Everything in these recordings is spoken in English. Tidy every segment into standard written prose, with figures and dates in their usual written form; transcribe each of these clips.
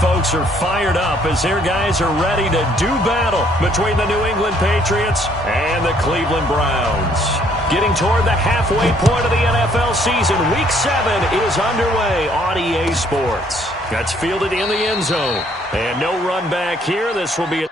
folks are fired up as their guys are ready to do battle between the New England Patriots and the Cleveland Browns. Getting toward the halfway point of the NFL season, Week 7 is underway on EA Sports. That's fielded in the end zone. And no run back here. This will be a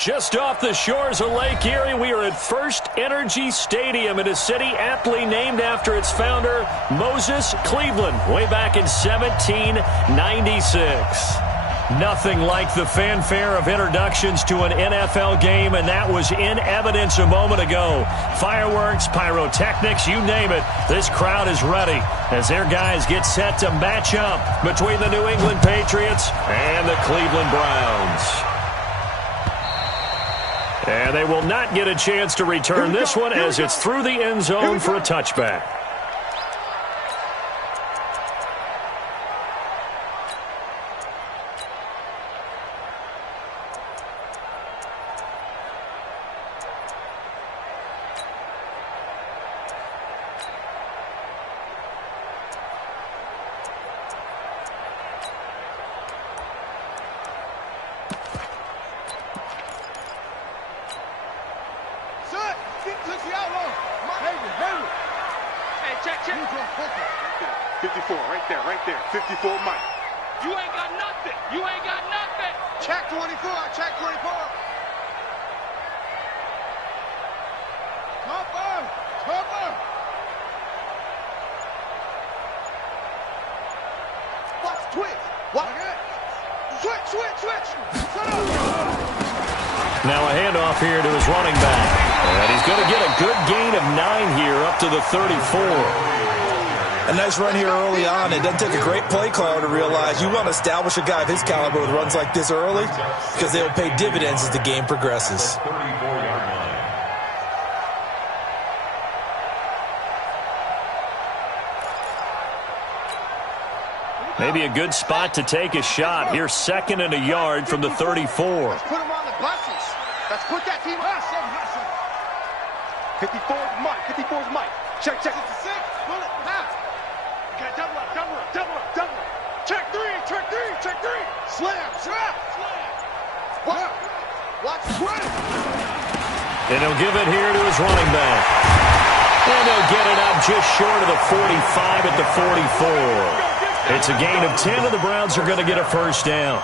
Just off the shores of Lake Erie, we are at First Energy Stadium in a city aptly named after its founder, Moses Cleveland, way back in 1796. Nothing like the fanfare of introductions to an NFL game, and that was in evidence a moment ago. Fireworks, pyrotechnics, you name it. This crowd is ready as their guys get set to match up between the New England Patriots and the Cleveland Browns. And they will not get a chance to return this one as it's through the end zone for a touchback. Now a handoff here to his running back. And he's going to get a good gain of 9 here up to the 34. A nice run here early on. It doesn't take a great play caller to realize you want to establish a guy of his caliber with runs like this early because they will pay dividends as the game progresses. Maybe a good spot to take a shot. Here's 2nd and a yard from the 34. Let's put him on the buses. Let's put that team on. 54 is Mike. 54 is Mike. Check. 66. Pull it. Pass. Okay, double up. Check three. Slam. Watch. And he'll give it here to his running back. And he'll get it up just short of the 45 at the 44. It's a gain of 10, and the Browns are going to get a first down.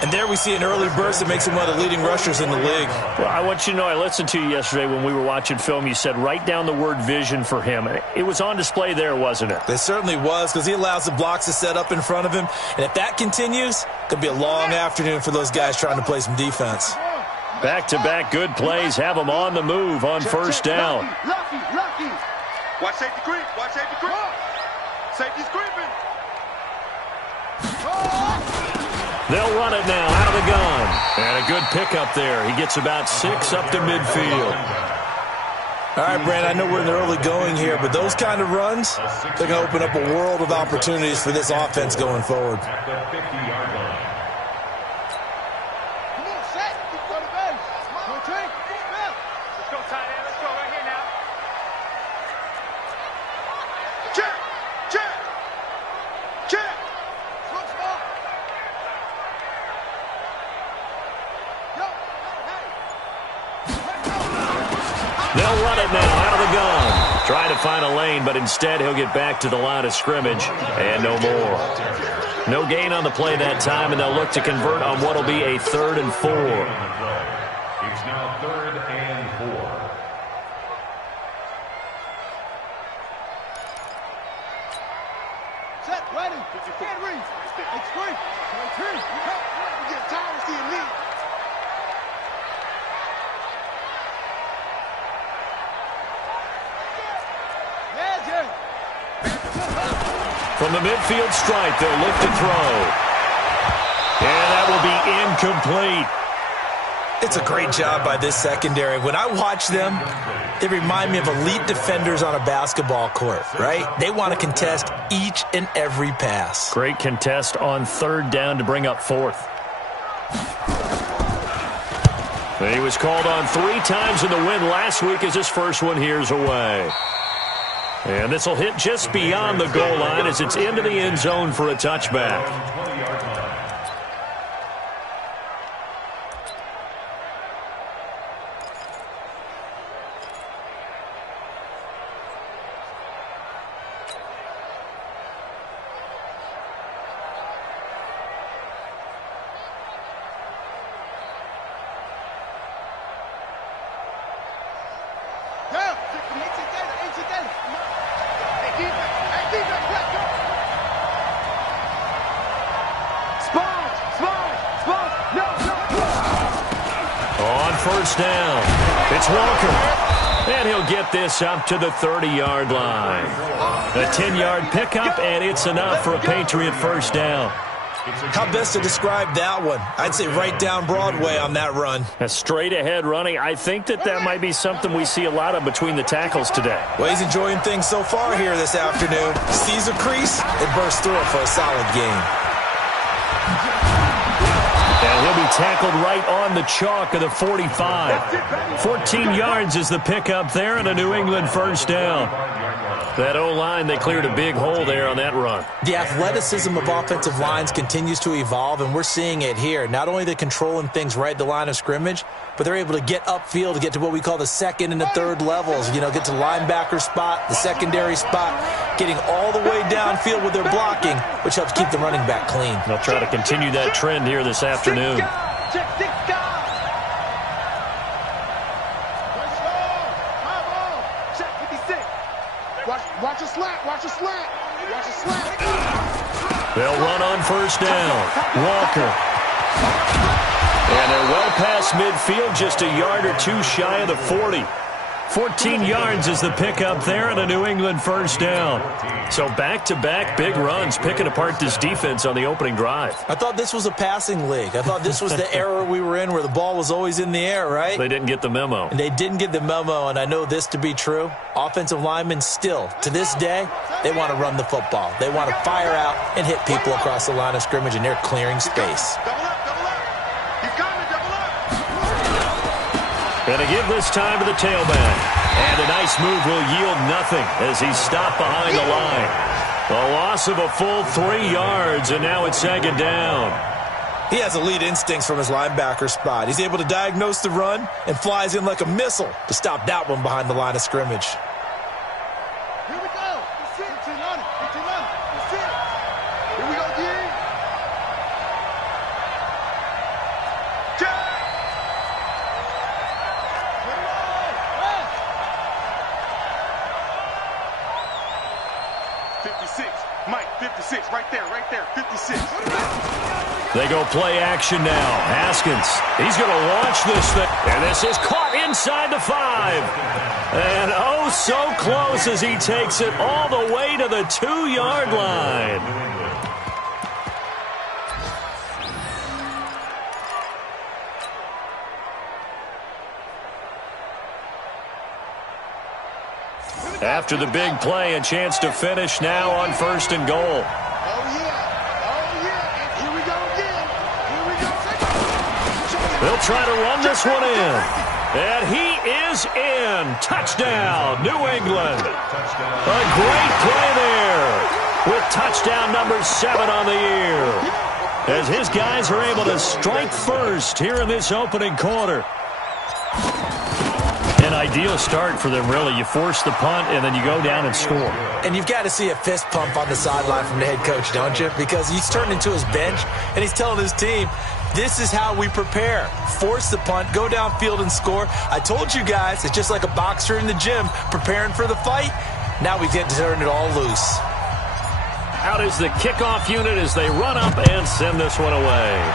And there we see an early burst that makes him one of the leading rushers in the league. Well, I want you to know, I listened to you yesterday when we were watching film. You said write down the word vision for him. It was on display there, wasn't it? It certainly was, because he allows the blocks to set up in front of him. And if that continues, it could be a long afternoon for those guys trying to play some defense. Back-to-back good plays have them on the move on first down. Lucky. Watch safety creep. Safety's creeping. They'll run it now out of the gun. And a good pickup there. He gets about 6 up to midfield. All right, Brand, I know we're in the early going here, but those kind of runs, they're going to open up a world of opportunities for this offense going forward. They'll run it now out of the gun. Trying to find a lane, but instead he'll get back to the line of scrimmage and no more. No gain on the play that time, and they'll look to convert on what will be a 3rd and 4. It's now 3rd and 4. Set, ready. Can't reach. It's free. You get tired of seeing me. From the midfield stripe, they'll look to throw. And that will be incomplete. It's a great job by this secondary. When I watch them, they remind me of elite defenders on a basketball court, right? They want to contest each and every pass. Great contest on 3rd down to bring up 4th. He was called on 3 times in the win last week as his first one here's away. And this will hit just beyond the goal line as it's into the end zone for a touchback. first down. It's Walker. And he'll get this up to the 30-yard line. A 10-yard pickup, and it's enough for a Patriot first down. How best to describe that one? I'd say right down Broadway on that run. A straight-ahead running. I think that might be something we see a lot of between the tackles today. Well, he's enjoying things so far here this afternoon. Sees a crease and bursts through it for a solid gain. And he'll be tackled right on the chalk of the 45. 14 yards is the pickup there, and a New England first down. That O-line, they cleared a big hole there on that run. The athleticism of offensive lines continues to evolve, and we're seeing it here. Not only are they controlling things right at the line of scrimmage, but they're able to get upfield to get to what we call the second and the third levels. You know, get to the linebacker spot, the secondary spot, getting all the way downfield with their blocking, which helps keep the running back clean. They'll try to continue that trend here this afternoon. Watch a slant, watch a slant, watch a slant. They'll run on first down. Walker. And they're well past midfield, just a yard or two shy of the 40. 14 yards is the pickup there, and a New England first down. So back-to-back big runs, picking apart this defense on the opening drive. I thought this was a passing league. I thought this was the era we were in where the ball was always in the air, right? They didn't get the memo. And they didn't get the memo, and I know this to be true. Offensive linemen still, to this day, they want to run the football. They want to fire out and hit people across the line of scrimmage, and they're clearing space. Double up, double up. He's coming, double up. Going to give this time to the tailback. And a nice move will yield nothing as he's stopped behind the line. A loss of a full 3 yards, and now it's second down. He has elite instincts from his linebacker spot. He's able to diagnose the run and flies in like a missile to stop that one behind the line of scrimmage. Here we go. That's it. It's on it. It's on it. That's it. Here we go, D. Check. 56. Mike, 56. Right there, 56. They go play action now. Haskins, he's going to launch this thing. And this is caught inside the 5. And oh, so close as he takes it all the way to the 2-yard line. After the big play, a chance to finish now on first and goal. Oh, yeah. And here we go again. Here we go. They'll try to run this one in. And he is in. Touchdown, New England. A great play there with touchdown number 7 on the year. As his guys are able to strike first here in this opening quarter. An ideal start for them, really. You force the punt, and then you go down and score. And you've got to see a fist pump on the sideline from the head coach, don't you? Because he's turned into his bench, and he's telling his team, this is how we prepare. Force the punt, go downfield and score. I told you guys, it's just like a boxer in the gym preparing for the fight. Now we get to turn it all loose. Out is the kickoff unit as they run up and send this one away.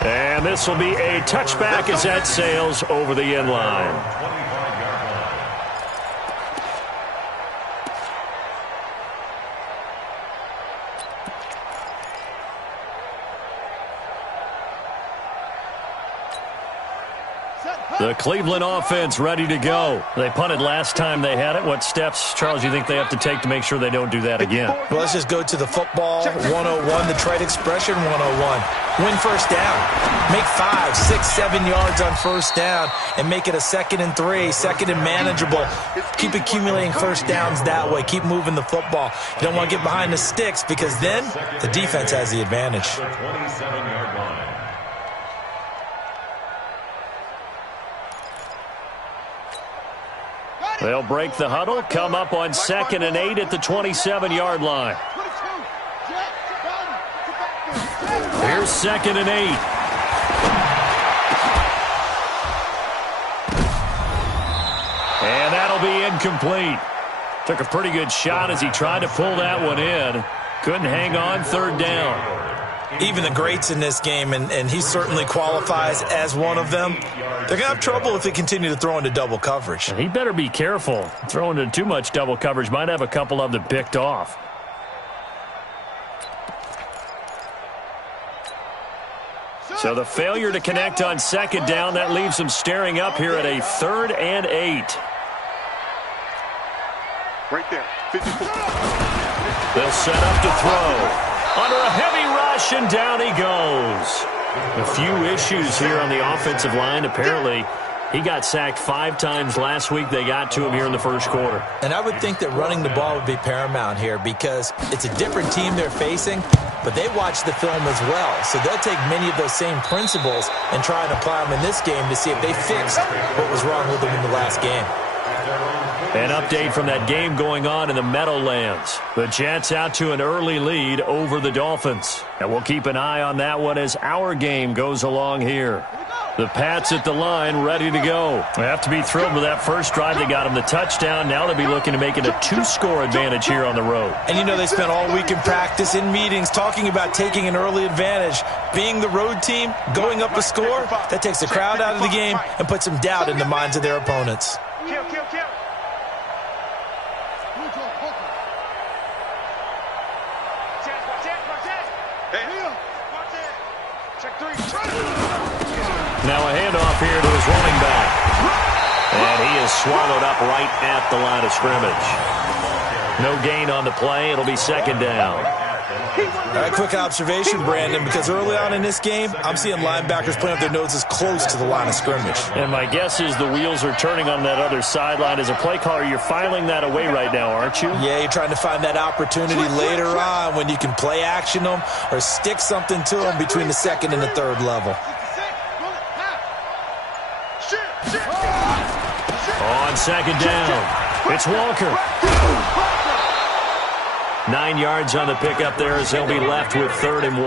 And this will be a touchback as that sails over the end line. The Cleveland offense ready to go. They punted last time they had it. What steps, Charles, you think they have to take to make sure they don't do that again? Well, let's just go to the football 101, the trade expression 101. Win first down. Make 5, 6, 7 yards on first down and make it a 2nd and 3, second and manageable. Keep accumulating first downs that way. Keep moving the football. You don't want to get behind the sticks because then the defense has the advantage. They'll break the huddle, come up on 2nd and 8 at the 27-yard line. Here's 2nd and 8. And that'll be incomplete. Took a pretty good shot as he tried to pull that one in. Couldn't hang on, 3rd down. Even the greats in this game, and he certainly qualifies as one of them, they're going to have trouble if they continue to throw into double coverage. He better be careful. Throwing into too much double coverage might have a couple of them picked off. So the failure to connect on second down, that leaves them staring up here at a 3rd and 8. Right there. 54. They'll set up to throw. Under a heavy rush, and down he goes. A few issues here on the offensive line. Apparently, he got sacked 5 times last week. They got to him here in the first quarter. And I would think that running the ball would be paramount here because it's a different team they're facing, but they watch the film as well. So they'll take many of those same principles and try and apply them in this game to see if they fixed what was wrong with them in the last game. An update from that game going on in the Meadowlands. The Jets out to an early lead over the Dolphins. And we'll keep an eye on that one as our game goes along here. The Pats at the line, ready to go. They have to be thrilled with that first drive. They got them the touchdown. Now they'll be looking to make it a 2-score advantage here on the road. And you know they spent all week in practice, in meetings, talking about taking an early advantage. Being the road team, going up a score, that takes the crowd out of the game and puts some doubt in the minds of their opponents. Kill, kill, kill. Now a handoff here to his running back. And he is swallowed up right at the line of scrimmage. No gain on the play. It'll be second down. A quick observation, Brandon, because early on in this game, I'm seeing linebackers putting up their noses close to the line of scrimmage. And my guess is the wheels are turning on that other sideline. As a play caller, you're filing that away right now, aren't you? Yeah, you're trying to find that opportunity later on when you can play action them or stick something to them between the second and the third level. On second down, it's Walker. 9 yards on the pickup there as they'll be left with 3rd and 1.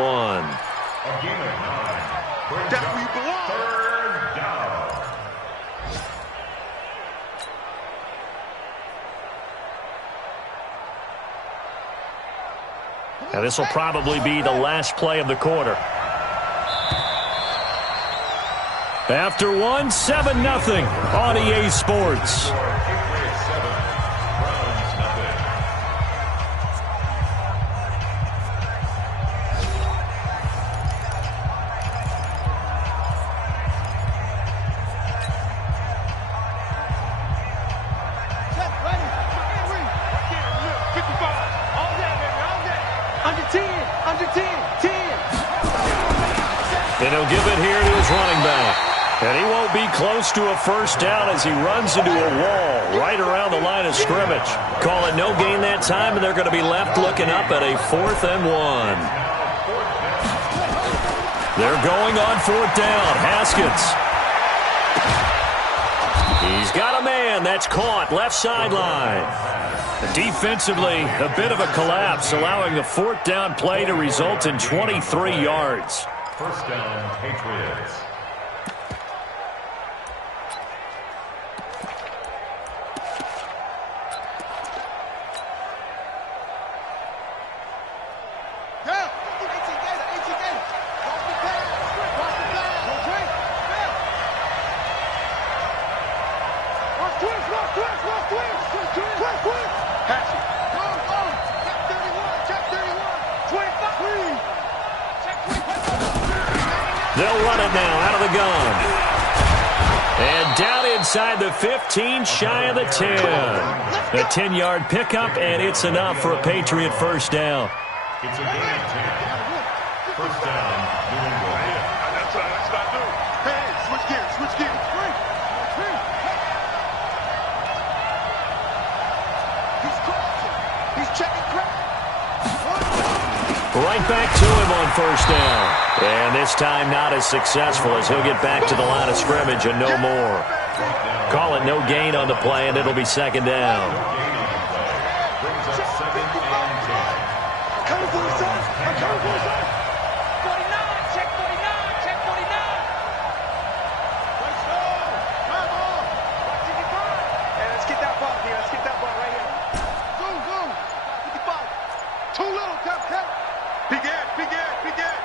Now this will probably be the last play of the quarter. After 1, 7-0 on EA Sports. And he'll give it here to his running back. And he won't be close to a first down as he runs into a wall right around the line of scrimmage. Call it no gain that time, and they're going to be left looking up at a 4th and 1. They're going on 4th down. Haskins. He's got a man. That's caught left sideline. Defensively, a bit of a collapse, allowing the 4th down play to result in 23 yards. First down, Patriots. They'll run it now out of the gun. And down inside the 15, shy of the 10. A 10-yard pickup, and it's enough for a Patriot first down. It's a gain of 10. First down, New England. That's not new. Hey, switch gears, switch gears. He's crossing. He's checking crack. Right back to him on first down. And this time not as successful as he'll get back to the line of scrimmage and no more. Call it no gain on the play, and it'll be second down. Brings up 2nd and 10. Come for the side. Come for the side. 49, check 49, check 49. Let's go. Come on. Hey, let's get that ball here. Let's get that ball right here. Zoom, zoom. 55. Too little, Cap. Big Ed, big Ed, big Ed.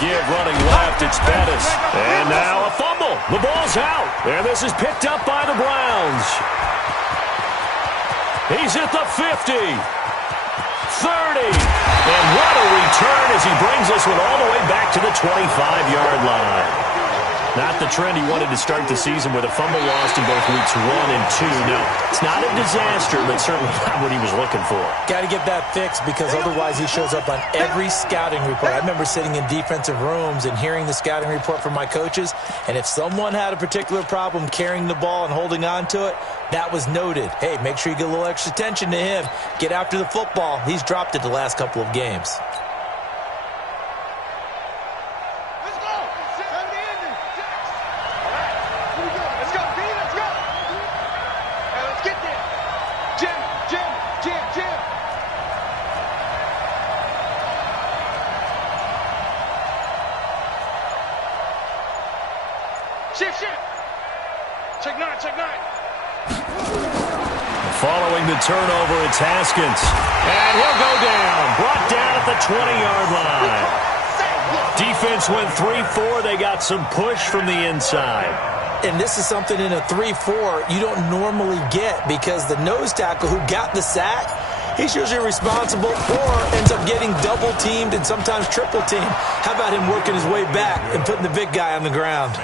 give running left. It's Bettis. And now a fumble. The ball's out. And this is picked up by the Browns. He's at the 50. 30. And what a return as he brings this one all the way back to the 25-yard line. Not the trend he wanted to start the season with a fumble lost in both weeks 1 and 2. No, it's not a disaster, but certainly not what he was looking for. Got to get that fixed because otherwise he shows up on every scouting report. I remember sitting in defensive rooms and hearing the scouting report from my coaches, and if someone had a particular problem carrying the ball and holding on to it, that was noted. Hey, make sure you get a little extra attention to him. Get after the football. He's dropped it the last couple of games. Following the turnover, it's Haskins. And he'll go down. Brought down at the 20-yard line. Defense went 3-4. They got some push from the inside. And this is something in a 3-4 you don't normally get because the nose tackle who got the sack, he's usually responsible or ends up getting double-teamed and sometimes triple-teamed. How about him working his way back and putting the big guy on the ground?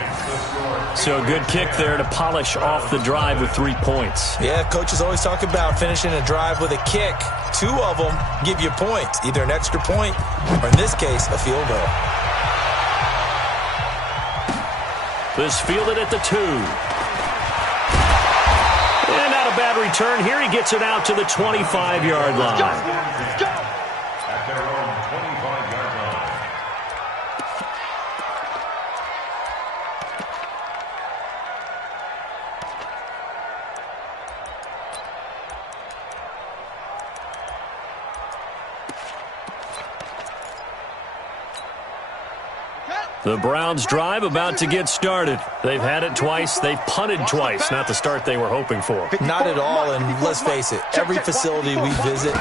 So a good kick there to polish off the drive with 3 points. Yeah, coaches always talk about finishing a drive with a kick. 2 of them give you points, either an extra point or, in this case, a field goal. This fielded at the 2. And not a bad return. Here he gets it out to the 25-yard line. Let's go. At their own 25-yard line. The Browns drive about to get started. They've had it twice. They've punted twice. Not the start they were hoping for. Not at all, and let's face it, every facility we visit,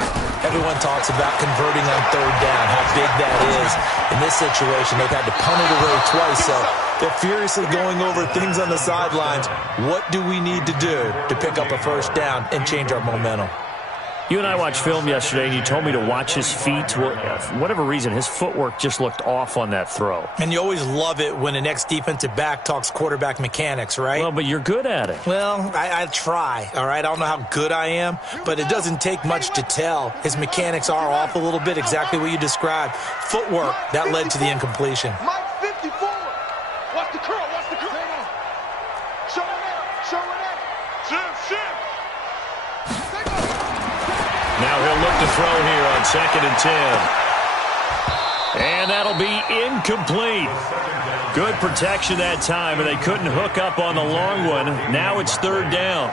everyone talks about converting on 3rd down, how big that is. In this situation, they've had to punt it away twice, so they're furiously going over things on the sidelines. What do we need to do to pick up a 1st down and change our momentum? You and I watched film yesterday, and you told me to watch his feet. Well, for whatever reason, his footwork just looked off on that throw. And you always love it when an ex-defensive back talks quarterback mechanics, right? Well, but you're good at it. Well, I try, all right? I don't know how good I am, but it doesn't take much to tell. His mechanics are off a little bit, exactly what you described. Footwork, that led to the incompletion. Mike 54. Watch the curl, watch the curl. Show it out, show it out. Shift. Now he'll look to throw here on 2nd and 10. And that'll be incomplete. Good protection that time, and they couldn't hook up on the long one. Now it's 3rd down.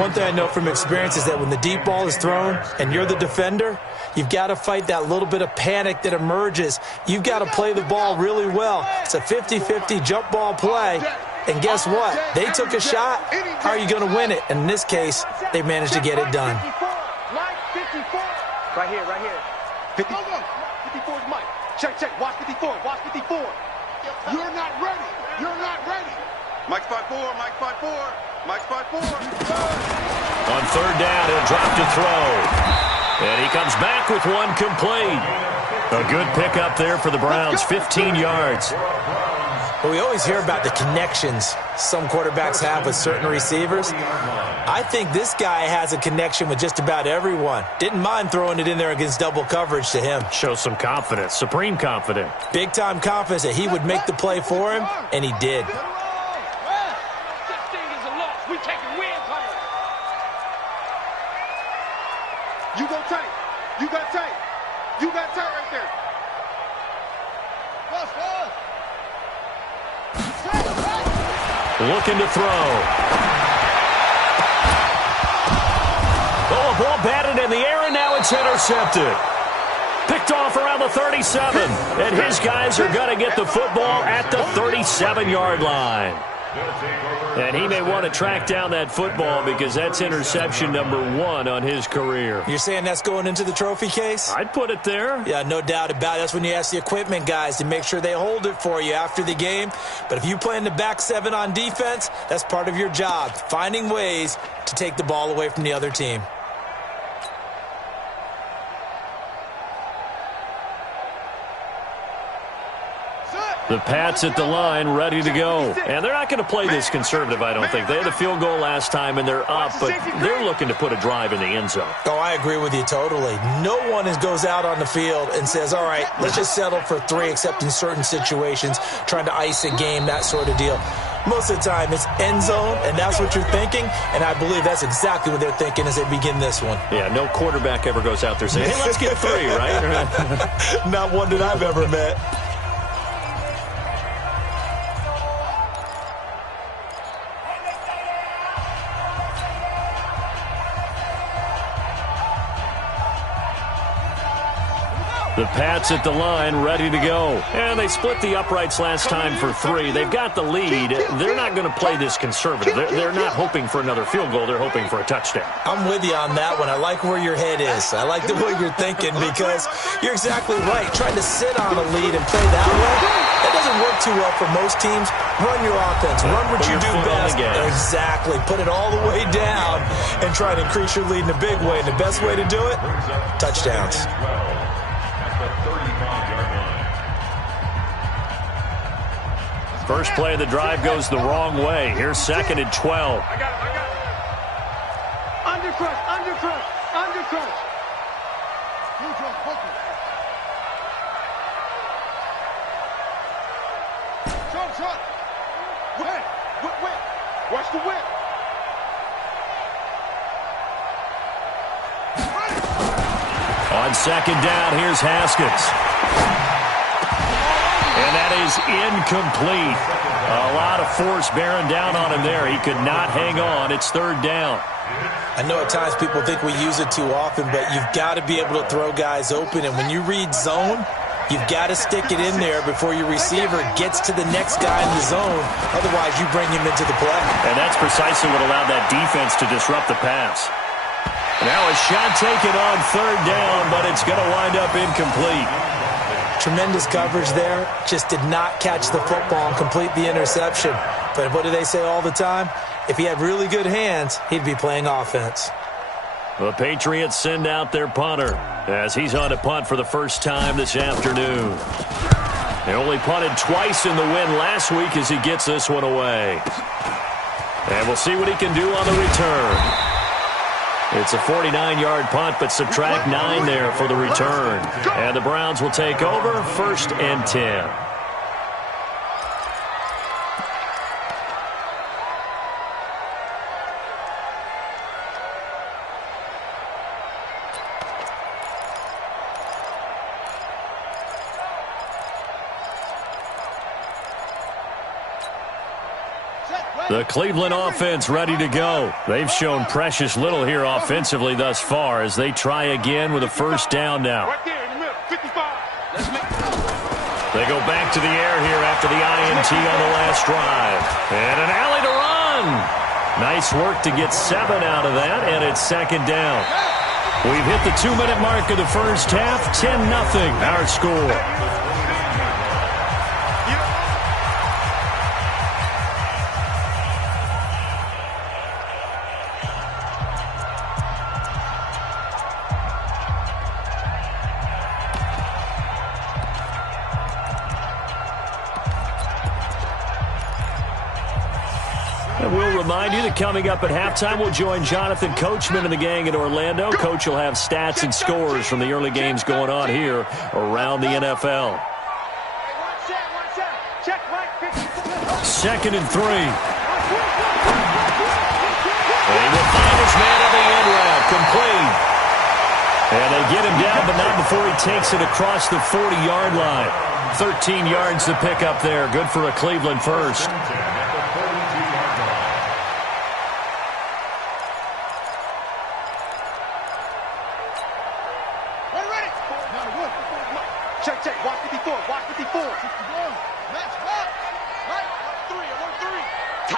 One thing I know from experience is that when the deep ball is thrown and you're the defender, you've got to fight that little bit of panic that emerges. You've got to play the ball really well. It's a 50-50 jump ball play. And guess what? They took a shot. How are you going to win it? And in this case, they managed to get it done. Right here. 54 is Mike. Check. Watch 54. You're not ready. Mike's 5-4. Mike's 5-4. On 3rd down, he'll drop to throw. And he comes back with one complete. A good pickup there for the Browns, 15 yards. But we always hear about the connections some quarterbacks have with certain receivers. I think this guy has a connection with just about everyone. Didn't mind throwing it in there against double coverage to him. Shows some confidence, supreme confidence. Big-time confidence that he would make the play for him, and he did. You got tight right there. Looking to throw. Oh, a ball batted in the air, and now it's intercepted. Picked off around the 37. And his guys are going to get the football at the 37-yard line. And he may want to track down that football because that's interception number 1 on his career. You're saying that's going into the trophy case? I'd put it there. Yeah, no doubt about it. That's when you ask the equipment guys to make sure they hold it for you after the game. But if you play in the back 7 on defense, that's part of your job, finding ways to take the ball away from the other team. The Pats at the line, ready to go. And they're not going to play this conservative, I don't think. They had a field goal last time, and they're up, but they're looking to put a drive in the end zone. Oh, I agree with you totally. No one goes out on the field and says, all right, let's just settle for 3, except in certain situations, trying to ice a game, that sort of deal. Most of the time, it's end zone, and that's what you're thinking, and I believe that's exactly what they're thinking as they begin this one. Yeah, no quarterback ever goes out there saying, hey, let's get 3, right? Not one that I've ever met. The Pats at the line, ready to go. And they split the uprights last time for 3. They've got the lead. They're not going to play this conservative. They're not hoping for another field goal. They're hoping for a touchdown. I'm with you on that one. I like where your head is. I like the way you're thinking because you're exactly right. Trying to sit on a lead and play that way, that doesn't work too well for most teams. Run your offense. Run what you do best. Exactly. Put it all the way down and try to increase your lead in a big way. And the best way to do it, touchdowns. First play of the drive goes the wrong way. Here's 2nd and 12. I got it. Undercrush. Shot. Whip. Watch the whip. On 2nd down, here's Haskins. And that is incomplete. A lot of force bearing down on him there. He could not hang on. It's 3rd down. I know at times people think we use it too often, but you've got to be able to throw guys open. And when you read zone, you've got to stick it in there before your receiver gets to the next guy in the zone. Otherwise, you bring him into the play. And that's precisely what allowed that defense to disrupt the pass. Now a shot taken on 3rd down, but it's going to wind up incomplete. Tremendous coverage there. Just did not catch the football and complete the interception. But what do they say all the time? If he had really good hands, he'd be playing offense. The Patriots send out their punter as he's on to punt for the first time this afternoon. They only punted twice in the win last week as he gets this one away. And we'll see what he can do on the return. It's a 49-yard punt, but subtract 9 there for the return. And the Browns will take over 1st and 10. The Cleveland offense ready to go. They've shown precious little here offensively thus far as they try again with a 1st down now. Right there in the middle, 55. They go back to the air here after the INT on the last drive. And an alley to run. Nice work to get 7 out of that, and it's 2nd down. We've hit the 2-minute mark of the first half. 10-0 our score. We'll remind you that coming up at halftime, we'll join Jonathan Coachman and the gang in Orlando. Coach will have stats and scores from the early games going on here around the NFL. 2nd and 3. And he will find his man on the end route, complete. And they get him down, but not before he takes it across the 40-yard line. 13 yards to pick up there. Good for a Cleveland first. Check. Watch 54. Match up. Right. 3.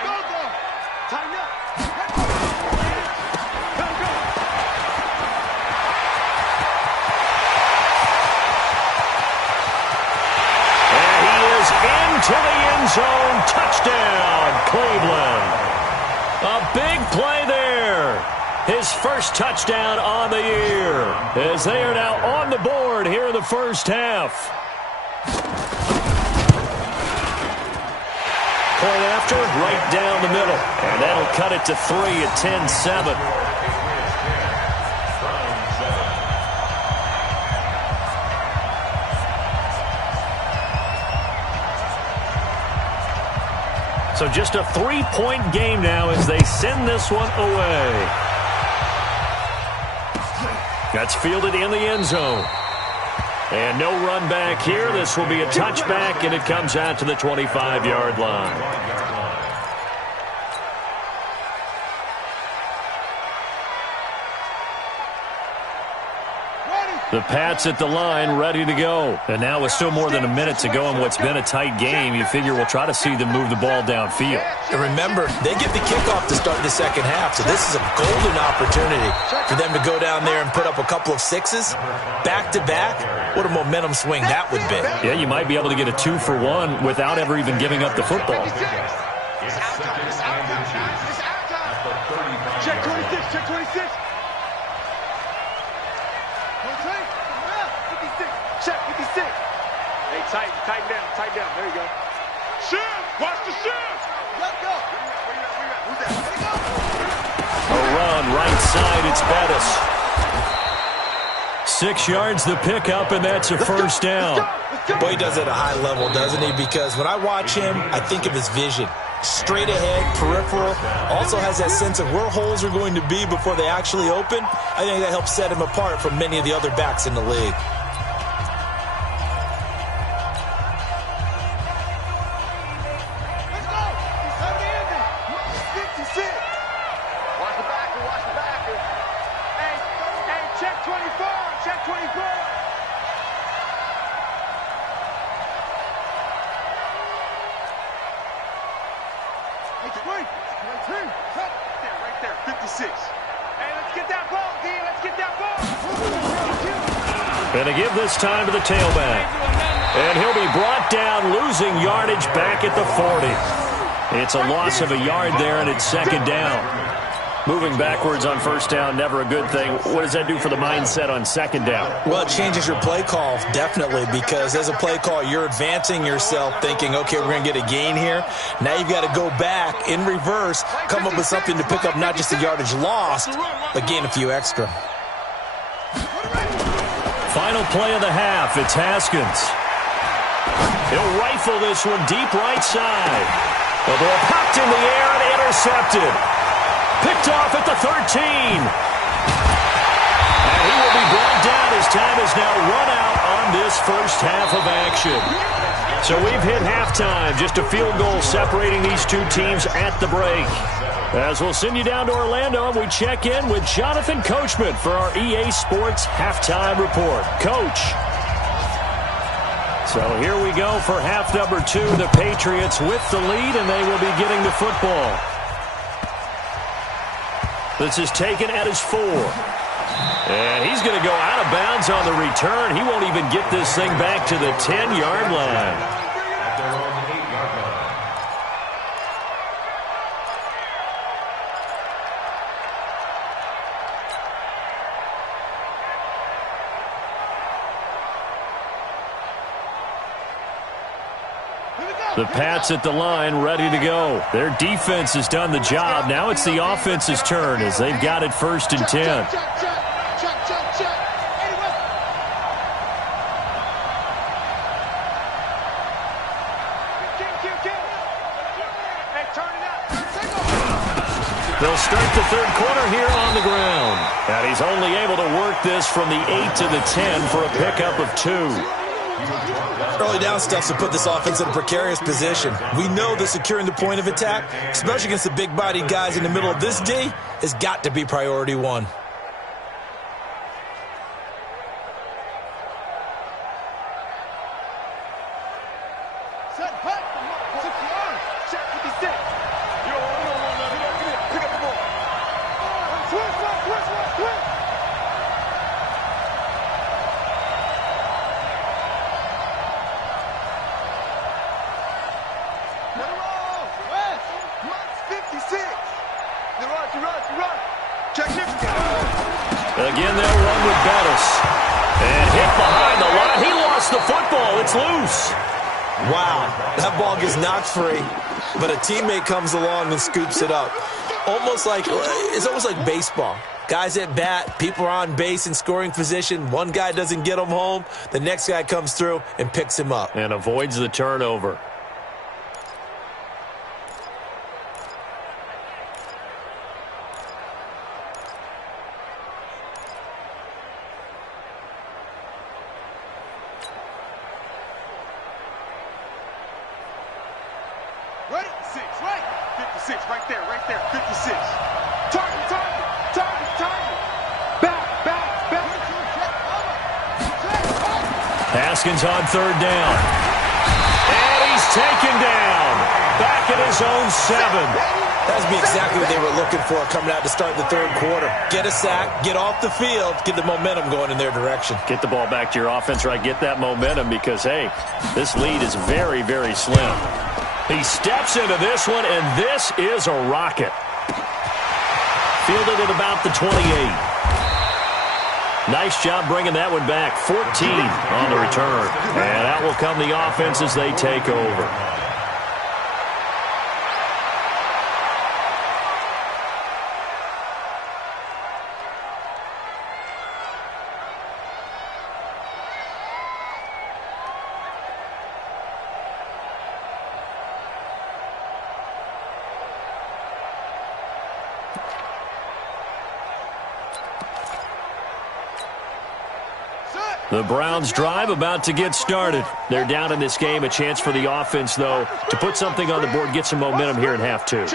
first touchdown on the year, as they are now on the board here in the first half. Point after, right down the middle. And that'll cut it to 3 at 10-7. So just a 3-point game now as they send this one away. That's fielded in the end zone. And no run back here. This will be a touchback, and it comes out to the 25-yard line. The Pats at the line, ready to go. And now with still more than a minute to go in what's been a tight game, you figure we'll try to see them move the ball downfield. And remember, they get the kickoff to start the second half, so this is a golden opportunity for them to go down there and put up a couple of sixes back-to-back. What a momentum swing that would be. Yeah, you might be able to get a 2-for-1 without ever even giving up the football. Check 26, check 26. Check 56. Hey, tighten down. There you go. Shift, watch the shift. Let's go. Who's that? A run right side, it's Bettis. 6 yards the pickup, and that's a first down. Boy, he does it at a high level, doesn't he? Because when I watch him, I think of his vision. Straight ahead, peripheral, also has that sense of where holes are going to be before they actually open. I think that helps set him apart from many of the other backs in the league. Right there, 56. Hey, let's get that ball, D. Let's get that ball. And to give this time to the tailback. And he'll be brought down, losing yardage back at the 40. It's a loss of a yard there, and it's second down. Moving backwards on first down, never a good thing. What does that do for the mindset on second down? Well, it changes your play call, definitely, because as a play call, you're advancing yourself thinking, okay, we're going to get a gain here. Now you've got to go back in reverse, come up with something to pick up not just the yardage lost, but gain a few extra. Final play of the half, it's Haskins. He'll rifle this one deep right side. The ball popped in the air and intercepted. Picked off at the 13. And he will be brought down as time is now run out on this first half of action. So we've hit halftime. Just a field goal separating these two teams at the break. As we'll send you down to Orlando, and we check in with Jonathan Coachman for our EA Sports Halftime Report. Coach. So here we go for half number 2. The Patriots with the lead, and they will be getting the football. This is taken at his 4. And he's going to go out of bounds on the return. He won't even get this thing back to the 10-yard line. The Pats at the line, ready to go. Their defense has done the job. Now it's the offense's turn as they've got it 1st and 10. They'll start the third quarter here on the ground. And he's only able to work this from the 8 to the 10 for a pickup of 2. Early down stuff to put this offense in a precarious position. We know that securing the point of attack, especially against the big-bodied guys in the middle of this D, has got to be priority 1. Set, hut, 6 yards. Check 56. Yo, pick up the ball. Switch. Check 56. You run. Check 56. Again, they'll run with Bettis. And hit behind the line. He lost the football. It's loose. Wow, that ball gets knocked free, but a teammate comes along and scoops it up. It's almost like baseball. Guys at bat, people are on base in scoring position. One guy doesn't get him home. The next guy comes through and picks him up. And avoids the turnover. Right? 6, right? 56, right there, 56. Target. Back. Haskins on third down. And he's taken down. Back at his own 7. That'd be exactly what they were looking for coming out to start the third quarter. Get a sack, get off the field, get the momentum going in their direction. Get the ball back to your offense, right? Get that momentum because, hey, this lead is very, very slim. He steps into this one, and this is a rocket. Fielded at about the 28. Nice job bringing that one back. 14 on the return. And out will come the offense as they take over. The Browns drive about to get started. They're down in this game. A chance for the offense, though, to put something on the board, get some momentum here in half 2.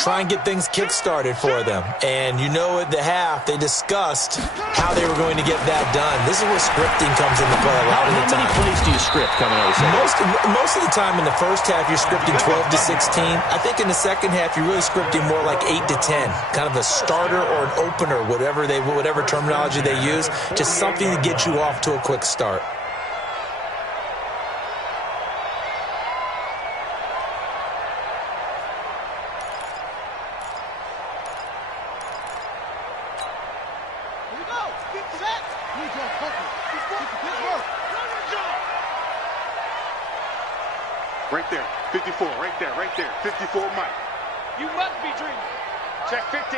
Try and get things kick-started for them. And you know at the half, they discussed how they were going to get that done. This is where scripting comes into play a lot of the time. How many plays do you script coming out of the second? Most of the time in the first half, you're scripting 12 to 16. I think in the second half, you're really scripting more like 8 to 10. Kind of a starter or an opener, whatever terminology they use. Just something to get you off to a quick start. Here we go. Get set. Right there. 54. Right there. 54, Mike. You must be dreaming. Check 50.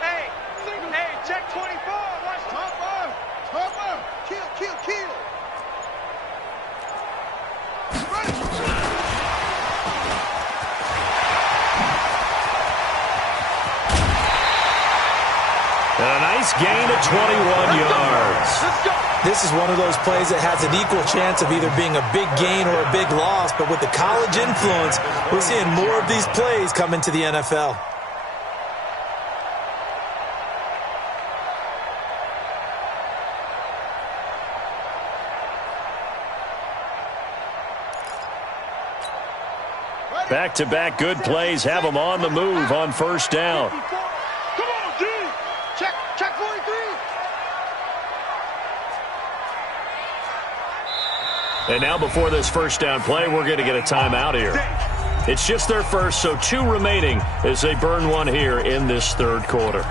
Hey, check 24. Watch Topper. Kill. And a nice gain of 21 yards. Let's go. This is one of those plays that has an equal chance of either being a big gain or a big loss, but with the college influence, we're seeing more of these plays come into the NFL. Back-to-back good plays have them on the move on first down. Come on, D. Check 43. And now before this first down play, we're going to get a timeout here. It's just their first, so 2 remaining as they burn one here in this third quarter.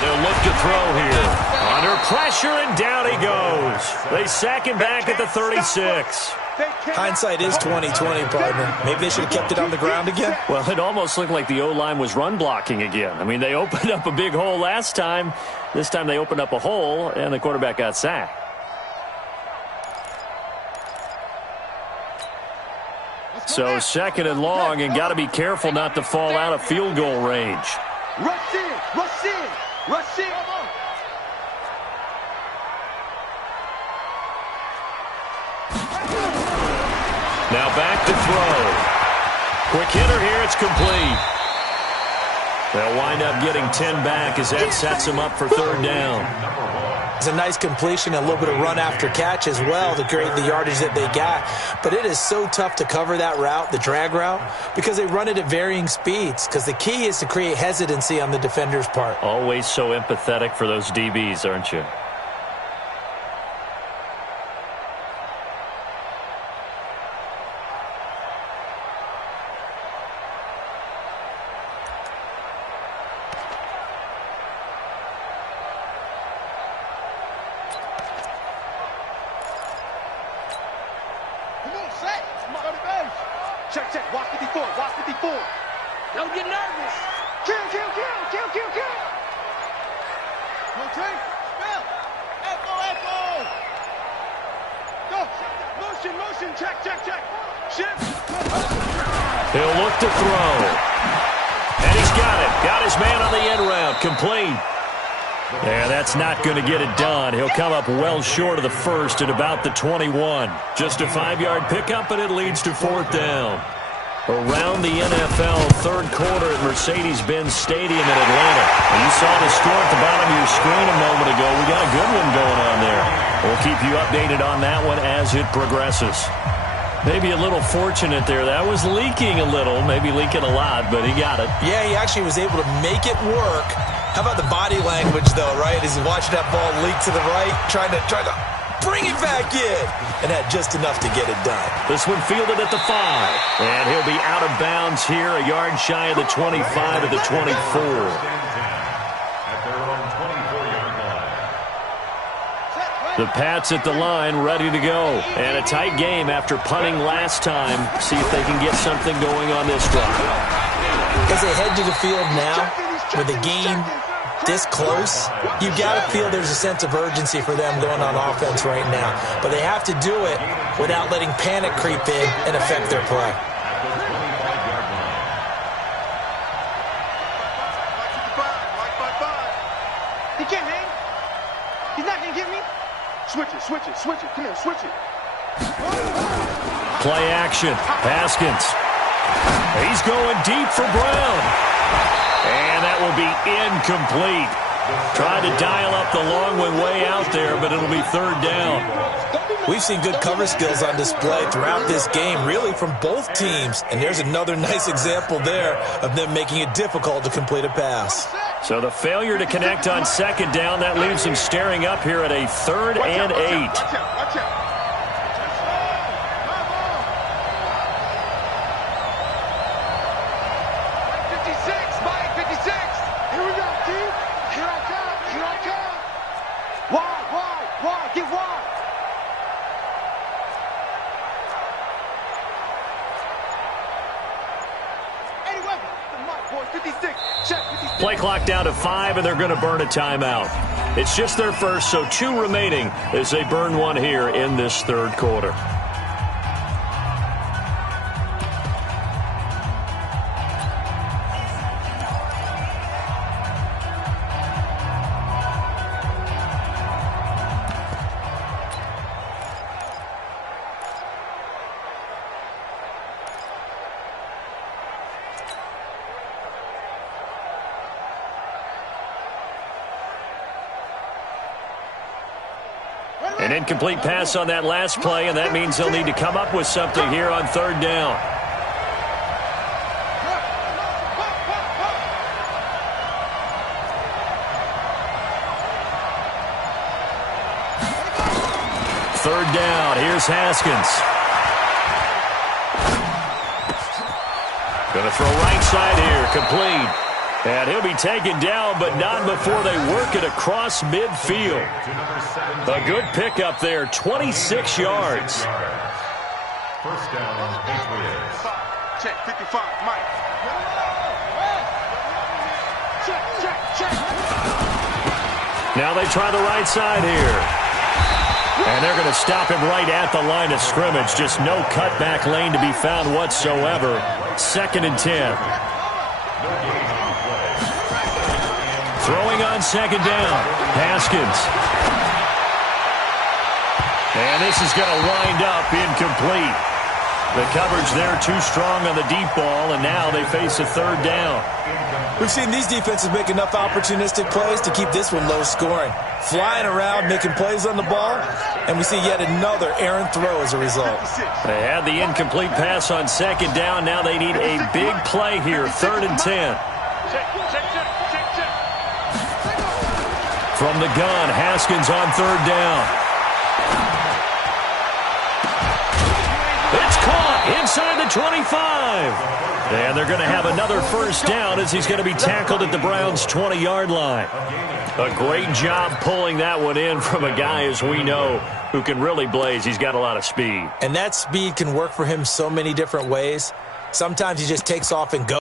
They'll look to throw here. Under pressure, and down he goes. They sack him back at the 36. Hindsight is 20/20, partner. Maybe they should have kept it on the ground again. Well, it almost looked like the O-line was run blocking again. I mean, they opened up a big hole last time. This time they opened up a hole, and the quarterback got sacked. So 2nd and long, and got to be careful not to fall out of field goal range. Rush in. Now back to throw. Quick hitter here, it's complete. They'll wind up getting 10 back as that sets them up for third down. It's a nice completion, a little bit of run after catch as well to create the yardage that they got. But it is so tough to cover that route, the drag route, because they run it at varying speeds. Because the key is to create hesitancy on the defender's part. Always so empathetic for those DBs, aren't you? Check, check. Watch 54. Watch 54. Don't get nervous. Kill, kill, kill, kill, kill, kill. Okay. Spell. Echo, echo. Go. Motion, motion. Check, check, check. Shift. He'll look to throw. And he's got it. Got his man on the end route. Complete. Yeah, that's not going to get it done. He'll come up well short of the first at about the 21. Just a 5-yard pickup, and it leads to fourth down. Around the NFL, third quarter at Mercedes-Benz Stadium in Atlanta. And you saw the score at the bottom of your screen a moment ago. We got a good one going on there. We'll keep you updated on that one as it progresses. Maybe a little fortunate there. That was leaking a little, maybe leaking a lot, but he got it. Yeah, he actually was able to make it work. How about the body language, though, right? As he watched that ball leak to the right, trying to bring it back in, and had just enough to get it done. This one fielded at the 5, and he'll be out of bounds here, a yard shy of the 25 to the 24. The Pats at the line, ready to go. And a tight game after punting last time. See if they can get something going on this drive. As they head to the field now, with the game this close, you got to feel there's a sense of urgency for them going on offense right now. But they have to do it without letting panic creep in and affect their play. He can't hang. He's not going to get me. Switch it, switch it, switch it. Come on, switch it. Play action. Haskins. He's going deep for Brown. And that will be incomplete. Tried to dial up the long one way out there, but it'll be third down. We've seen good cover skills on display throughout this game, really from both teams. And there's another nice example there of them making it difficult to complete a pass. So the failure to connect on second down, that leaves him staring up here at a 3rd and 8. Watch out. Play clock down to 5, and they're going to burn a timeout. It's just their first, so 2 remaining as they burn one here in this third quarter. An incomplete pass on that last play, and that means they'll need to come up with something here on third down. Third down, here's Haskins. Going to throw right side here, complete. And he'll be taken down, but not before they work it across midfield. A good pickup there, 26 yards. First down, Patriots. Check, 55, Mike. Check. Now they try the right side here. And they're going to stop him right at the line of scrimmage. Just no cutback lane to be found whatsoever. 2nd and 10. Throwing on second down. Haskins. And this is going to wind up incomplete. The coverage there too strong on the deep ball, and now they face a third down. We've seen these defenses make enough opportunistic plays to keep this one low scoring. Flying around, making plays on the ball, and we see yet another errant throw as a result. They had the incomplete pass on second down. Now they need a big play here, 3rd and 10. From the gun, Haskins on 3rd down. It's caught inside the 25. And they're going to have another first down as he's going to be tackled at the Browns' 20-yard line. A great job pulling that one in from a guy, as we know, who can really blaze. He's got a lot of speed. And that speed can work for him so many different ways. Sometimes he just takes off and goes.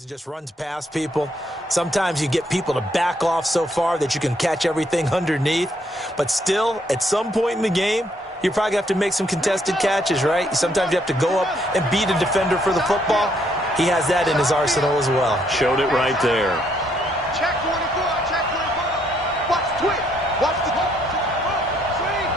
And just runs past people. Sometimes you get people to back off so far that you can catch everything underneath. But still, at some point in the game, you probably have to make some contested catches, right? Sometimes you have to go up and beat a defender for the football. He has that in his arsenal as well. Showed it right there. Check 24, check 24. Watch the twist. Watch the swing.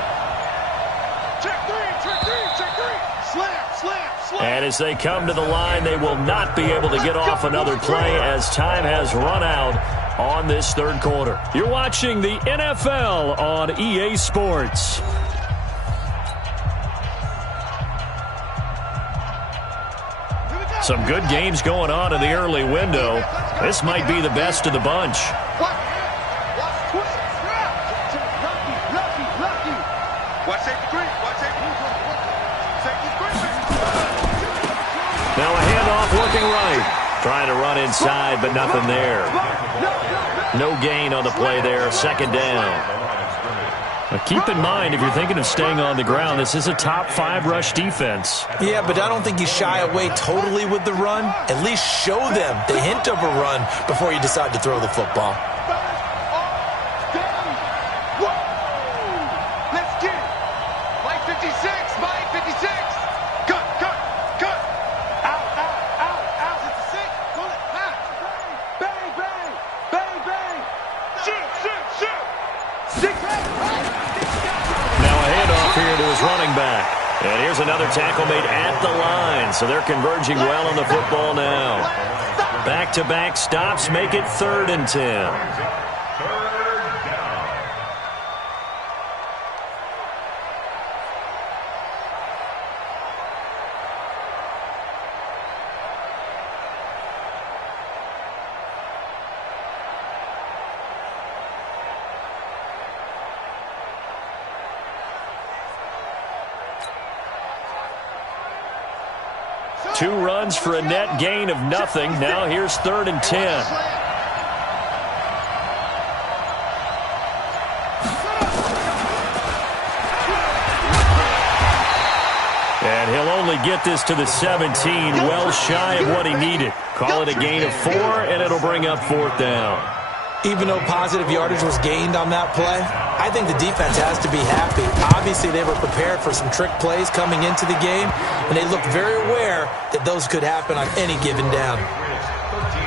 Check 3, check 3, check 3. Slam, slam, slam. And as they come to the line, they will not be able to get off another play as time has run out on this third quarter. You're watching the NFL on EA Sports. Some good games going on in the early window. This might be the best of the bunch. Now a handoff working right. Trying to run inside, but nothing there. No gain on the play there. 2nd down. Now keep in mind, if you're thinking of staying on the ground, this is a top 5 rush defense. Yeah, but I don't think you shy away totally with the run. At least show them the hint of a run before you decide to throw the football. Let's get it. Mike 56, Mike 56. Cut, cut, cut. Out, out, out, out. 56. Pull it, pass. Bang, bang, bang, bang. Shoot, shoot, shoot. 6, Now a handoff here to his running back. And here's another tackle made at the line. So they're converging well on the football now. Back-to-back stops make it 3rd and 10. Two runs for a net gain of nothing. Now here's 3rd and 10. And he'll only get this to the 17, well shy of what he needed. Call it a gain of 4, and it'll bring up 4th down. Even though positive yardage was gained on that play, I think the defense has to be happy. Obviously, they were prepared for some trick plays coming into the game, and they looked very aware that those could happen on any given down.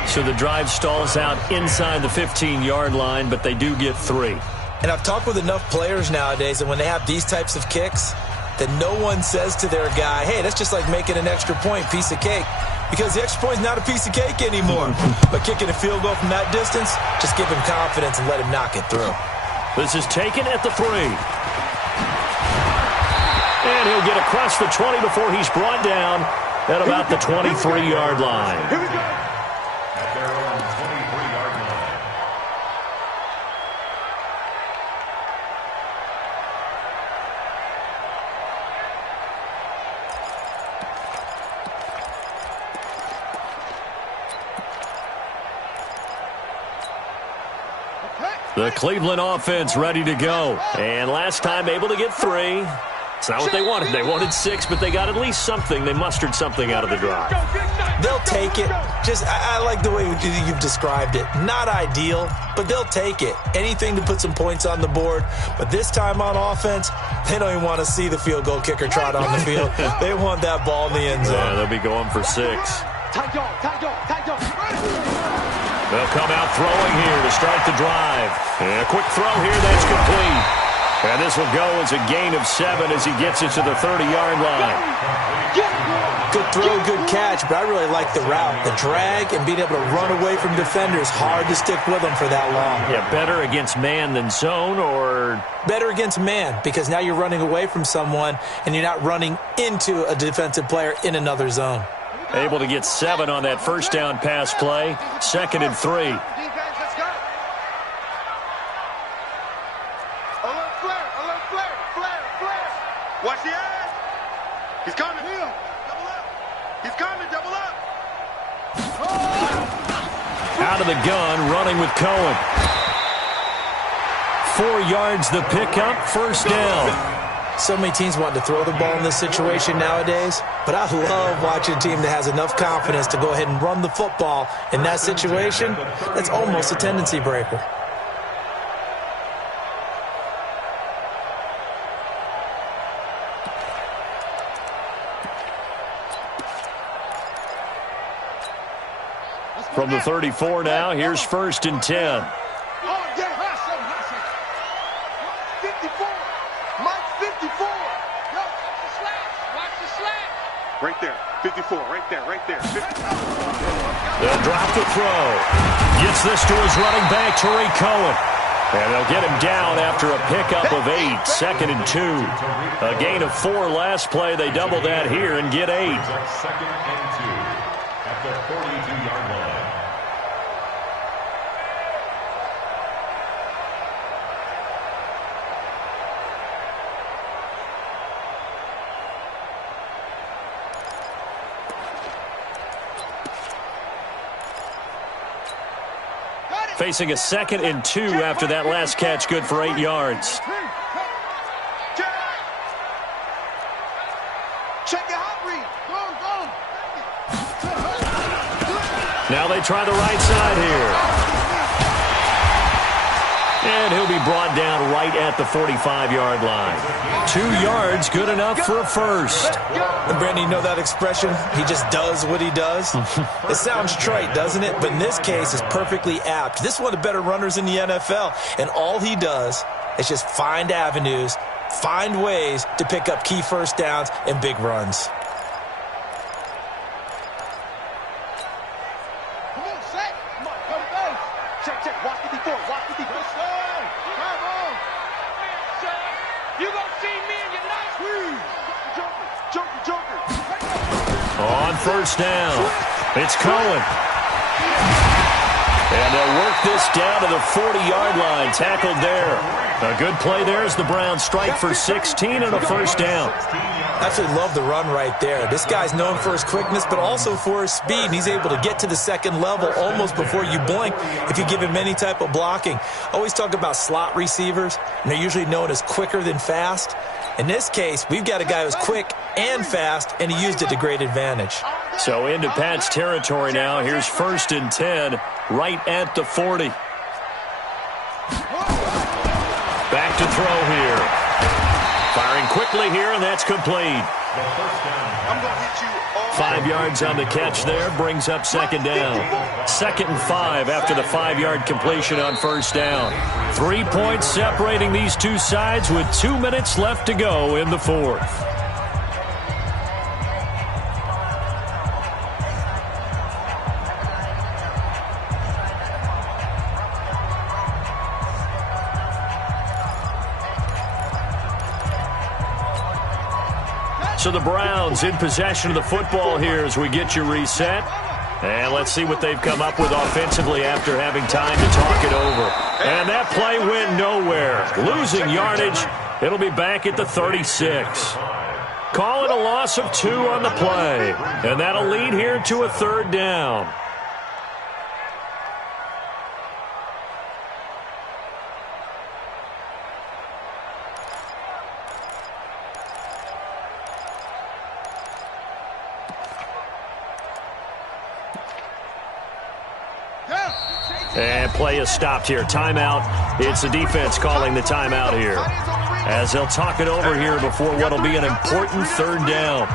So the drive stalls out inside the 15-yard line, but they do get 3. And I've talked with enough players nowadays, and when they have these types of kicks, that no one says to their guy, hey, that's just like making an extra point, piece of cake. Because the extra point is not a piece of cake anymore. But kicking a field goal from that distance, just give him confidence and let him knock it through. This is taken at the 3. And he'll get across the 20 before he's brought down at about the 23-yard line. Here we go. At their own 23-yard line. The Cleveland offense ready to go. And last time able to get 3. It's not what they wanted. They wanted 6, but they got at least something. They mustered something out of the drive. They'll take it. I like the way you've described it. Not ideal, but they'll take it. Anything to put some points on the board. But this time on offense, they don't even want to see the field goal kicker trot on the field. They want that ball in the end zone. Yeah, they'll be going for 6. Tight dog. They'll come out throwing here to start the drive. And a quick throw here, that's complete. And this will go as a gain of 7 as he gets it to the 30-yard line. Good throw, good catch, but I really like the route. The drag and being able to run away from defenders, hard to stick with them for that long. Yeah, better against man than zone, or? Better against man, because now you're running away from someone and you're not running into a defensive player in another zone. Able to get 7 on that first down pass play. 2nd and 3. Defense, let's go. Alert flare. Watch the ass. He's coming. Double up. He's coming, double up. Out of the gun, running with Cohen. 4 yards the pickup, first down. So many teams want to throw the ball in this situation nowadays, but I love watching a team that has enough confidence to go ahead and run the football in that situation. That's almost a tendency breaker. From the 34 now, here's 1st and 10. 54. Mike 54. Watch the slack. Right there. 54. Right there. 50. They'll drop the throw. Gets this to his running back, Tariq Cohen. And they'll get him down after a pickup of 8. 2nd and 2. A gain of 4 last play. They double that here and get 8. 2nd and 2 at the 42-yard line. Facing a 2nd and 2 after that last catch, good for 8 yards. Check your hot read. Go. Now they try the right side here. And he'll be brought down right at the 45-yard line. 2 yards, good enough for a first. And Brandon, you know that expression? He just does what he does? It sounds trite, doesn't it? But in this case, it's perfectly apt. This is one of the better runners in the NFL. And all he does is just find avenues, find ways to pick up key first downs and big runs. Come on, set. Come on, come on. Check. Watch 54. Watch 54. Come on. You gonna see me in your night? Joker. On first down, it's Cohen. And they'll work this down to the 40-yard line, tackled there. A good play there as the Browns strike for 16 and a first down. I absolutely love the run right there. This guy's known for his quickness, but also for his speed. He's able to get to the second level almost before you blink if you give him any type of blocking. Always talk about slot receivers, and they're usually known as quicker than fast. In this case, we've got a guy who's quick and fast, and he used it to great advantage. So into Pat's territory now. Here's 1st and 10, right at the 40. Back to throw here. Firing quickly here, and that's complete. I'm going to hit you all 5 yards on the catch there, brings up 2nd down. 2nd and 5 after the 5-yard completion on first down. 3 points separating these two sides with 2 minutes left to go in the 4th. So the Browns in possession of the football here as we get you reset. And let's see what they've come up with offensively after having time to talk it over. And that play went nowhere. Losing yardage. It'll be back at the 36. Call it a loss of 2 on the play. And that'll lead here to a 3rd down. And play is stopped here. Timeout. It's the defense calling the timeout here, as they'll talk it over here before what will be an important third down.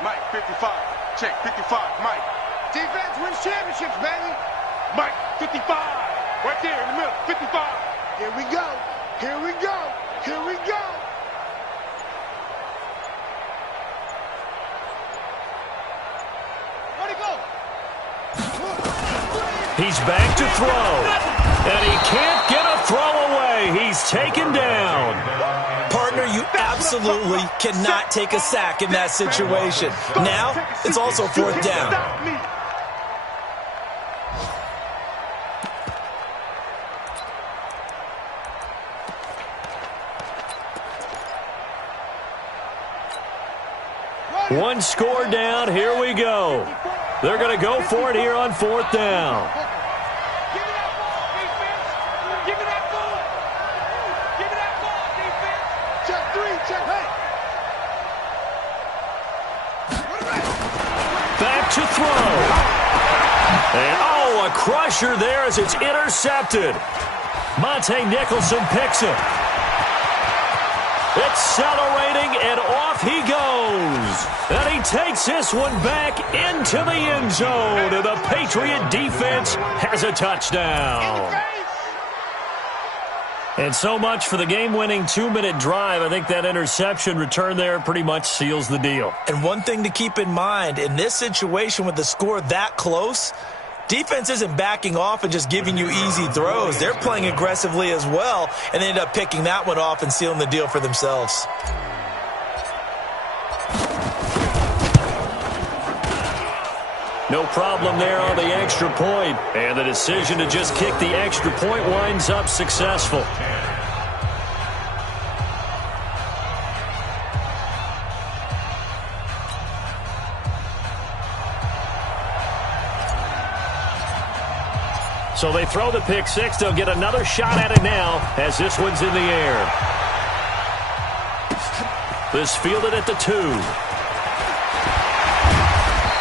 Mike, 55. Check, 55, Mike. Defense wins championships, baby. Mike, 55. Right there in the middle, 55. Here we go. Here we go. Here we go. Where'd he go? He's back to throw. And he can't get a throw away. He's taken down. Partner, you absolutely cannot take a sack in that situation. Now, it's also fourth down. One score down. Here we go. They're going to go for it here on fourth down. Back to throw. And, a crusher there as it's intercepted. Monte Nicholson picks it. Accelerating, and off he goes. And he takes this one back into the end zone. And the Patriot defense has a touchdown. And so much for the game-winning 2-minute drive. I think that interception return there pretty much seals the deal. And one thing to keep in mind, in this situation with the score that close, defense isn't backing off and just giving you easy throws. They're playing aggressively as well, and they end up picking that one off and sealing the deal for themselves. No problem there on the extra point. And the decision to just kick the extra point winds up successful. So they throw the pick six. They'll get another shot at it now as this one's in the air. This fielded at the 2.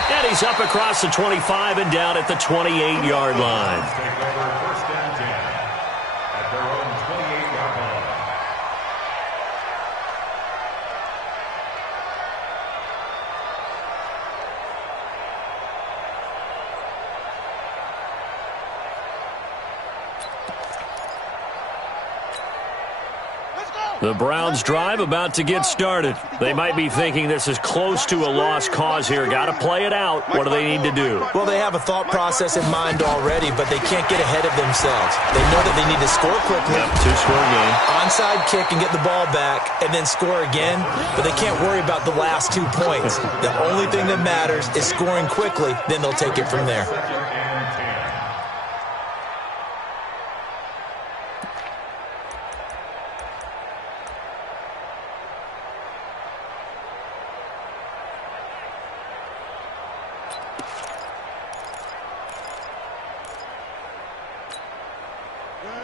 And he's up across the 25 and down at the 28-yard line. Take over first and 10 at their own 28-yard line. The Browns drive about to get started. They might be thinking this is close to a lost cause here. Got to play it out. What do they need to do? Well, they have a thought process in mind already, but they can't get ahead of themselves. They know that they need to score quickly. Yep, two-score game. Onside kick and get the ball back and then score again, but they can't worry about the last 2 points. The only thing that matters is scoring quickly, then they'll take it from there.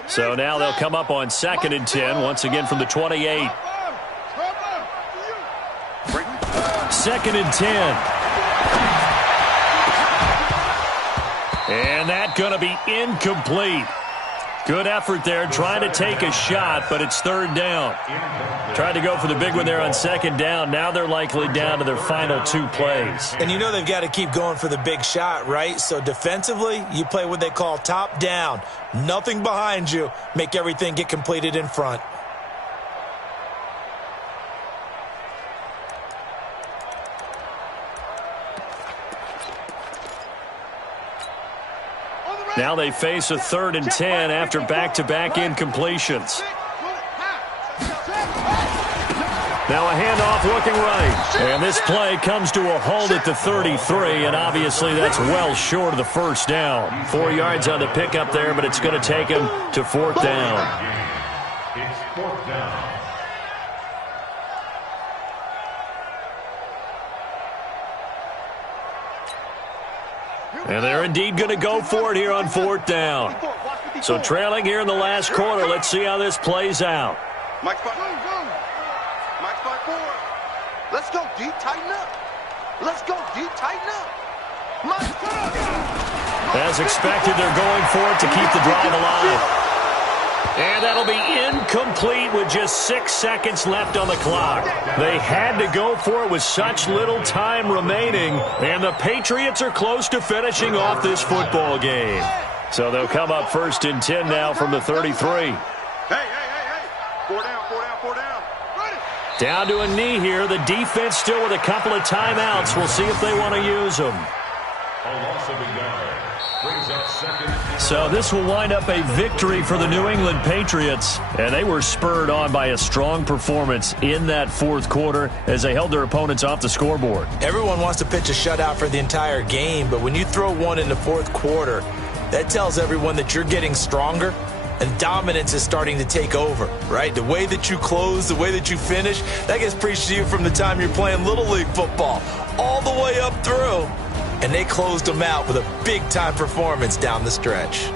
So now they'll come up on 2nd and 10, once again from the 28. 2nd and 10. And that going to be incomplete. Good effort there, trying to take a shot, but it's 3rd down. Tried to go for the big one there on 2nd down. Now they're likely down to their final 2 plays. And you know they've got to keep going for the big shot, right? So defensively, you play what they call top down. Nothing behind you. Make everything get completed in front. Now they face a 3rd and 10 after back-to-back incompletions. Now a handoff looking right. And this play comes to a halt at the 33, and obviously that's well short of the first down. 4 yards on the pickup there, but it's going to take him to fourth down. It's fourth down. And they're indeed going to go for it here on fourth down. So trailing here in the last quarter, let's see how this plays out. Mike spot. Mike spot 4. Let's go, D. Tighten up. Let's go, D. Tighten up. Mike spot. As expected, they're going for it to keep the drive alive. And that'll be incomplete with just 6 seconds left on the clock. They had to go for it with such little time remaining, and the Patriots are close to finishing off this football game. So they'll come up first and 10 now from the 33. Hey. 4 down. Ready. Down to a knee here. The defense still with a couple of timeouts. We'll see if they want to use them. A loss of a yard. Brings up second. So this will wind up a victory for the New England Patriots. And they were spurred on by a strong performance in that fourth quarter as they held their opponents off the scoreboard. Everyone wants to pitch a shutout for the entire game, but when you throw one in the fourth quarter, that tells everyone that you're getting stronger and dominance is starting to take over, right? The way that you close, the way that you finish, that gets preached to you from the time you're playing Little League football all the way up through. And they closed them out with a big-time performance down the stretch.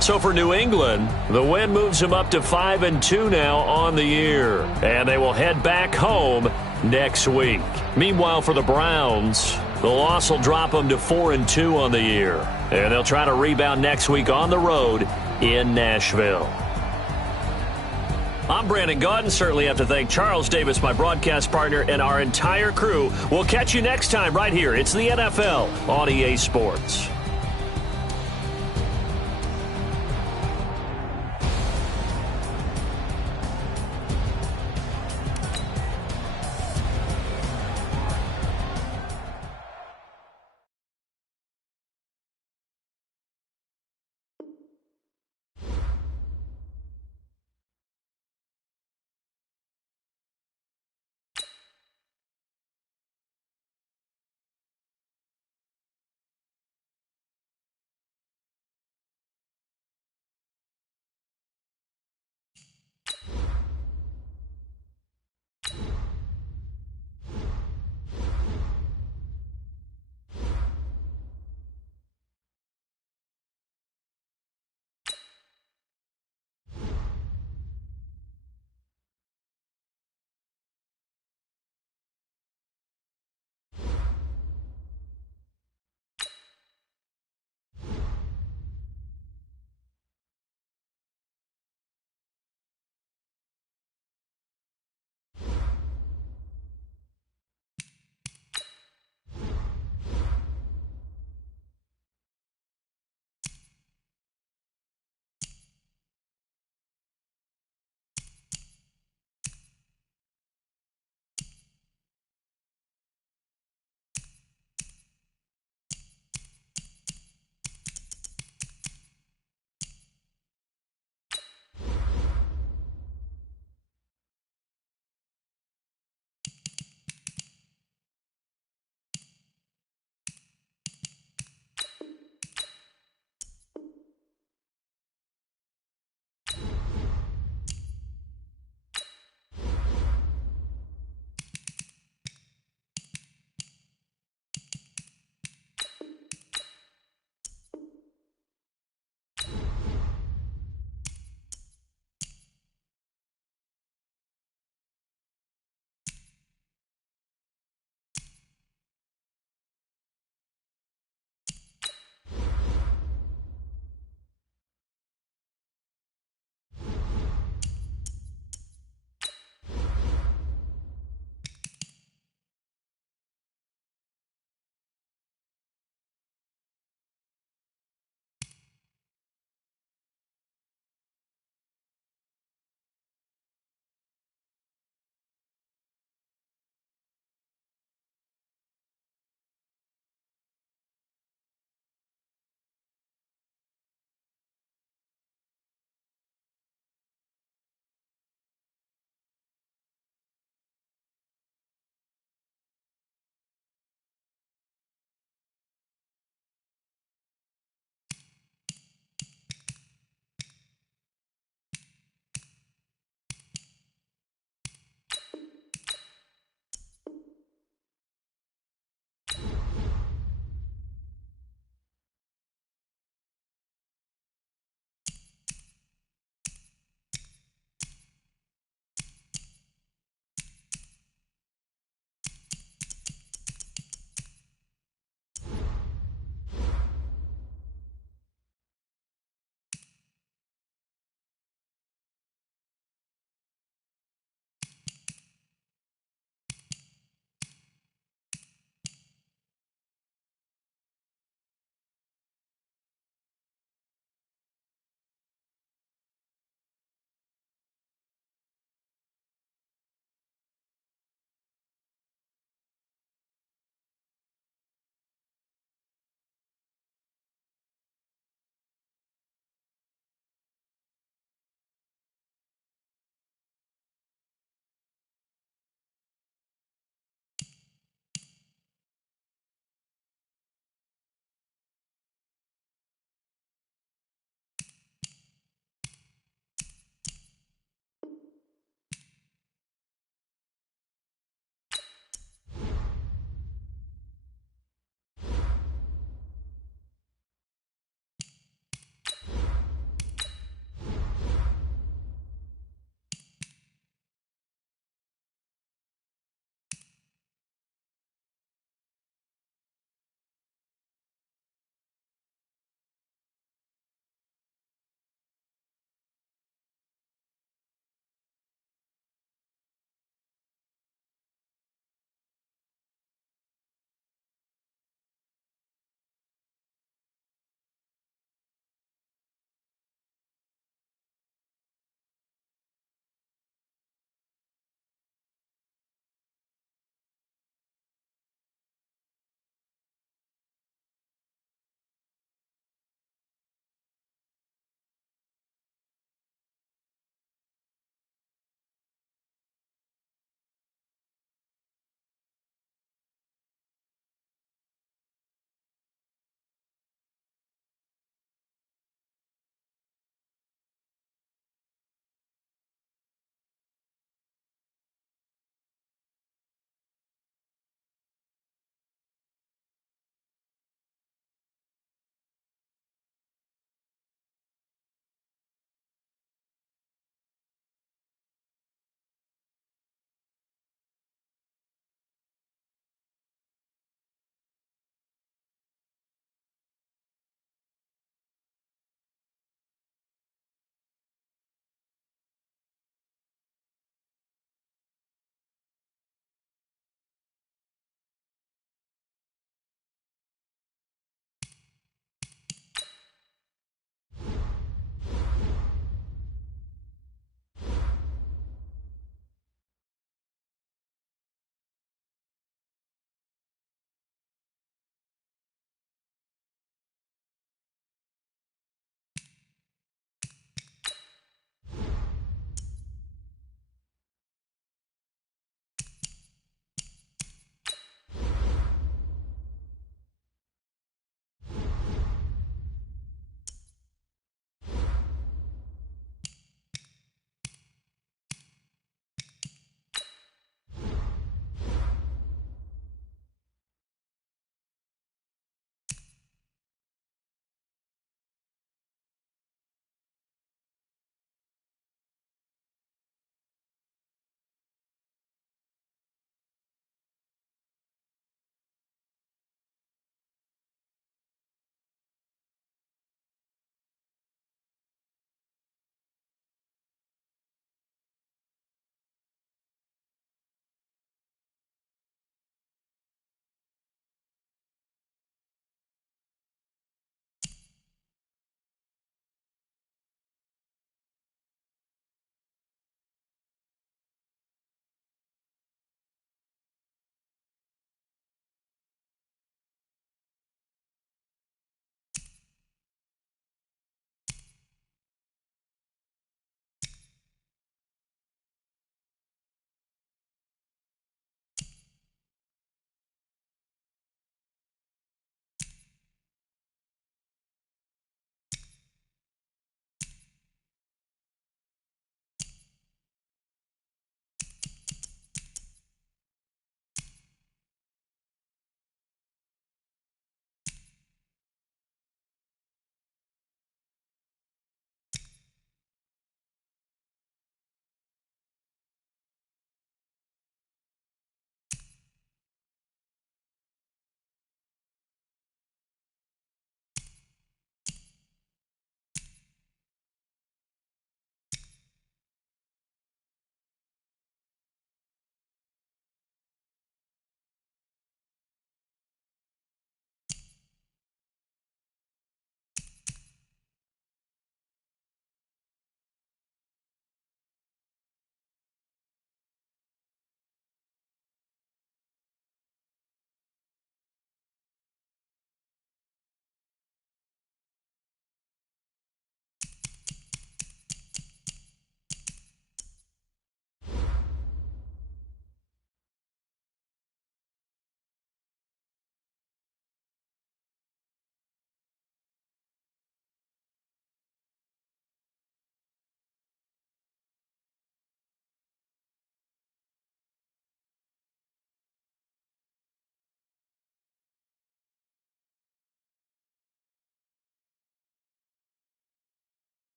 So for New England, the win moves them up to 5-2 now on the year. And they will head back home next week. Meanwhile, for the Browns, the loss will drop them to 4-2 on the year. And they'll try to rebound next week on the road in Nashville. I'm Brandon Gaudin. Certainly have to thank Charles Davis, my broadcast partner, and our entire crew. We'll catch you next time right here. It's the NFL on EA Sports.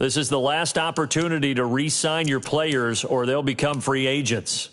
This is the last opportunity to re-sign your players or they'll become free agents.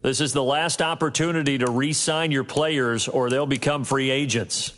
This is the last opportunity to re-sign your players or they'll become free agents.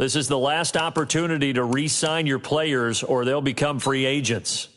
This is the last opportunity to re-sign your players or they'll become free agents.